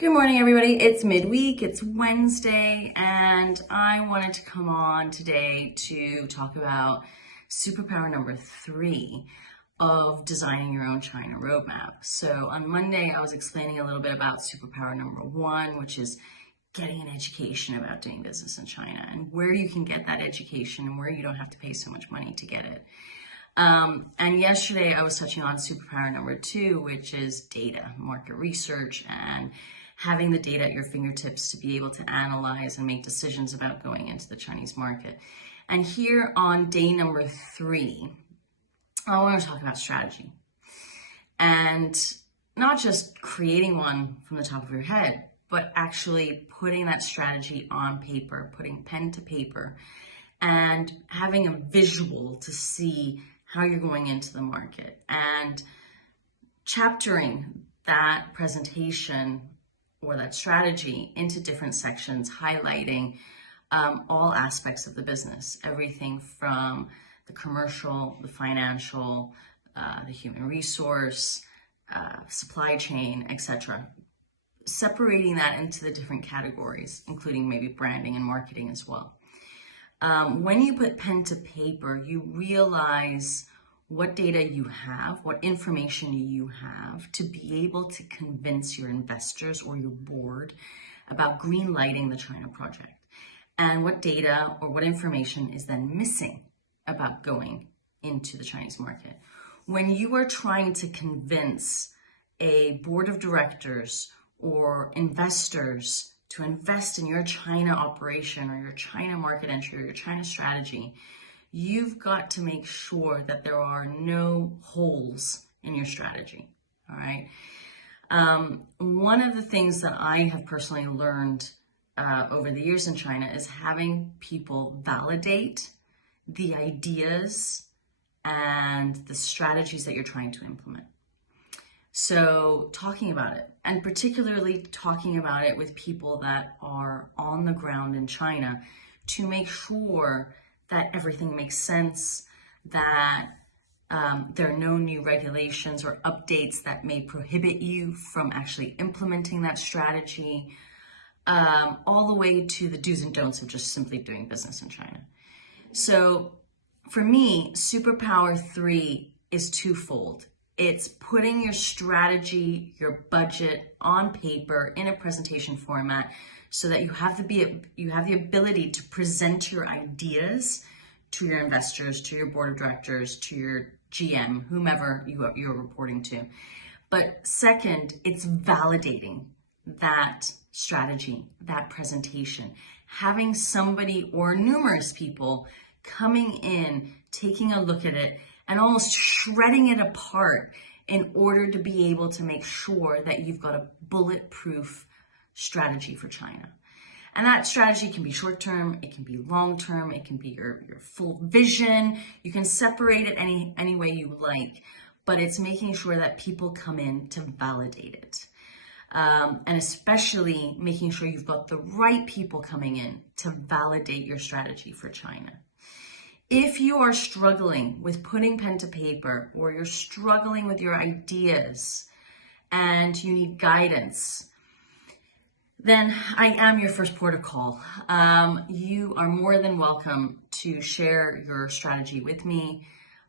Good morning, everybody. It's midweek, it's Wednesday, and I wanted to come on today to talk about superpower number 3 of designing your own China roadmap. So on Monday, I was explaining a little bit about superpower number 1, which is getting an education about doing business in China and where you can get that education and where you don't have to pay so much money to get it. And yesterday I was touching on superpower number 2, which is data, market research, and having the data at your fingertips to be able to analyze and make decisions about going into the Chinese market. And here on day number 3, I want to talk about strategy. And not just creating one from the top of your head, but actually putting that strategy on paper, putting pen to paper, and having a visual to see how you're going into the market, and chaptering that presentation or that strategy into different sections, highlighting all aspects of the business, everything from the commercial, the financial, the human resource, supply chain, etc. Separating that into the different categories, including maybe branding and marketing as well. When you put pen to paper, you realize what data you have, what information you have to be able to convince your investors or your board about green lighting the China project, and what data or what information is then missing about going into the Chinese market. When you are trying to convince a board of directors or investors to invest in your China operation or your China market entry or your China strategy, you've got to make sure that there are no holes in your strategy, all right? One of the things that I have personally learned over the years in China is having people validate the ideas and the strategies that you're trying to implement. So talking about it, and particularly talking about it with people that are on the ground in China, to make sure that everything makes sense, that there are no new regulations or updates that may prohibit you from actually implementing that strategy, all the way to the do's and don'ts of just simply doing business in China. So for me, superpower 3 is twofold. It's putting your strategy, your budget on paper in a presentation format so that you have the ability to present your ideas to your investors, to your board of directors, to your GM, whomever you're reporting to. But second, it's validating that strategy, that presentation, having somebody or numerous people coming in, taking a look at it, and almost shredding it apart in order to be able to make sure that you've got a bulletproof strategy for China. And that strategy can be short-term, it can be long-term, it can be your full vision. You can separate it any way you like, but it's making sure that people come in to validate it. And especially making sure you've got the right people coming in to validate your strategy for China. If you are struggling with putting pen to paper, or you're struggling with your ideas and you need guidance, then I am your first port of call. You are more than welcome to share your strategy with me.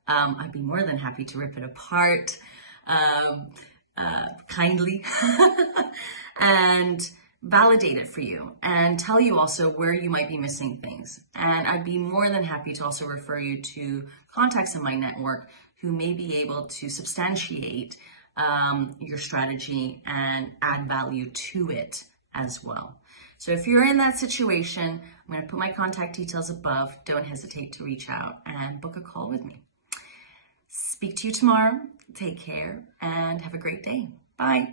I'd be more than happy to rip it apart kindly and validate it for you, and tell you also where you might be missing things. And I'd be more than happy to also refer you to contacts in my network who may be able to substantiate your strategy and add value to it as well. So if you're in that situation, I'm going to put my contact details above. Don't hesitate to reach out and book a call with me. Speak to you tomorrow. Take care and have a great day. Bye.